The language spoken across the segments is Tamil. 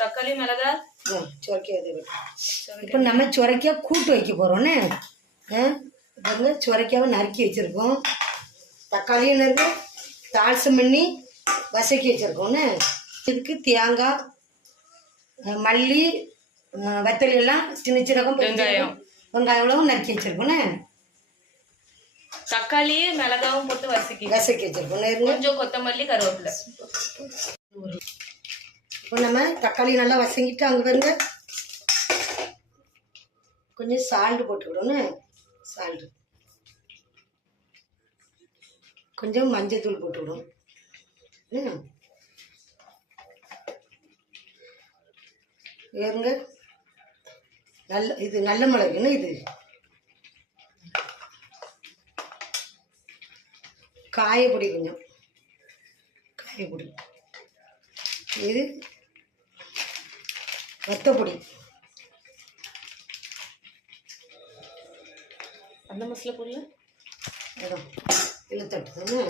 தக்காளி மிளகா சுரைக்காய். இப்போ நம்ம சுரைக்காய் கூட்டு வைக்க போகிறோன்னு பாருங்க. சுரைக்காவை நறுக்கி வச்சுருக்கோம். தக்காளியும் நறுக்கு தாளிசம் பண்ணி வசக்கி வச்சுருக்கோன்னு. இதுக்கு தேங்காய், மல்லி, வத்தலி எல்லாம் சின்ன சின்னகம் வெங்காயம் நறுக்கி வச்சுருக்கோன்னு. தக்காளி மிளகாவும் போட்டு வசக்கி வச்சுருக்கோம். கொஞ்சம் கொத்தமல்லி கருவேப்பிலை. இப்போ நம்ம தக்காளி நல்லா வசங்கிட்டு அங்கே பாருங்க கொஞ்சம் சால்ட்டு போட்டுக்கிடோன்னு. சால்ட்டு கொஞ்சம் மஞ்சத்தூள் போட்டுக்கிடும். வேறுங்க இது நல்ல மிளகுன்னு. இது காயப்பொடி, கொஞ்சம் காயப்பொடி. இது வத்தப்பொடி. அந்த மசாலா பொருள் இல்லை தட்டுதுன்னு.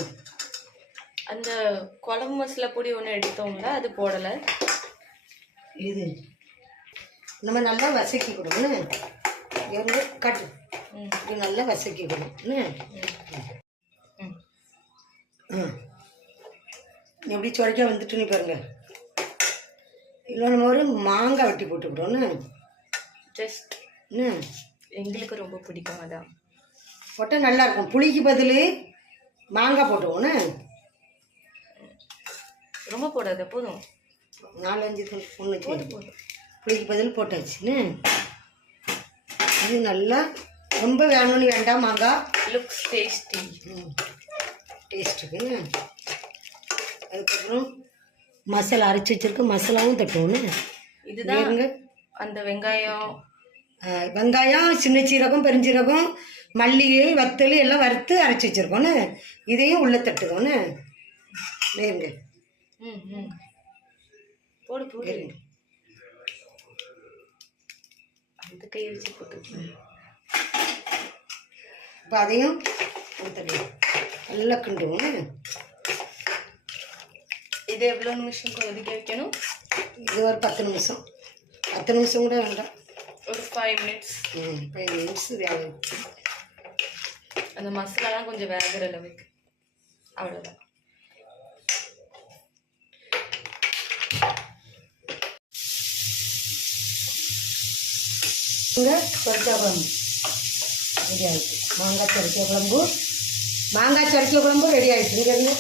அந்த குழம்பு மசாலா பொடி ஒன்று எடுத்தோம்ல, அது போடலை. இது நம்ம நல்லா வசக்கி கொடுக்கணும். எவ்வளோ கட்டு இது நல்லா வசக்கி கொடுக்கணும். எப்படி சுரைக்காய் வந்துட்டுன்னு பாருங்க. இல்லை நம்ம ஒரு மாங்காய் வெட்டி போட்டுக்கிட்டோன்னு. ஜஸ்ட் எங்களுக்கு ரொம்ப பிடிக்கும், அதான் போட்டால் நல்லாயிருக்கும். புளிக்கு பதில் மாங்காய் போட்டுவோன்னு. ரொம்ப போடாத, போதும். 4-5 ஸ்பூன் போதும். புளிக்கு பதில் போட்டாச்சுன்னு. இது நல்லா ரொம்ப வேணும்னு வேண்டாம். மாங்காய் லுக்ஸ் டேஸ்டி. டேஸ்ட்டுக்குன்னு. அதுக்கப்புறம் மசாலா அரைச்சி வச்சிருக்க மசாலாவும் தட்டுவோன்னு. இதுதான் அந்த வெங்காயம், சின்ன சீரகம், பெருஞ்சீரகம், மல்லிகை, வத்தல் எல்லாம் வறுத்து அரைச்சி வச்சிருக்கோன்னு. இதையும் உள்ள தட்டுதோன்னு. நேருங்க. போடு போடு. அந்த கையை வச்சு போட்டு இப்போ அதையும் தட்டி நல்லா கிண்டுவோன்னு. இது எவ்வளோ நிமிஷம் கொதிக்க வைக்கணும்? இது ஒரு 10 நிமிஷம். 10 நிமிஷம் கூட வேண்டாம், ஒரு 5 மினிட்ஸ். 5 மினிட்ஸ் வேக. அந்த மசாலாலாம் கொஞ்சம் வேகிற அளவுக்கு, அவ்வளோதான். இங்கே சொரக்காய் குழம்பு ரெடி ஆகிடுச்சு. மாங்காய் சொரக்காய் குழம்பு ரெடி ஆகிடுச்சு. இங்கே இருந்து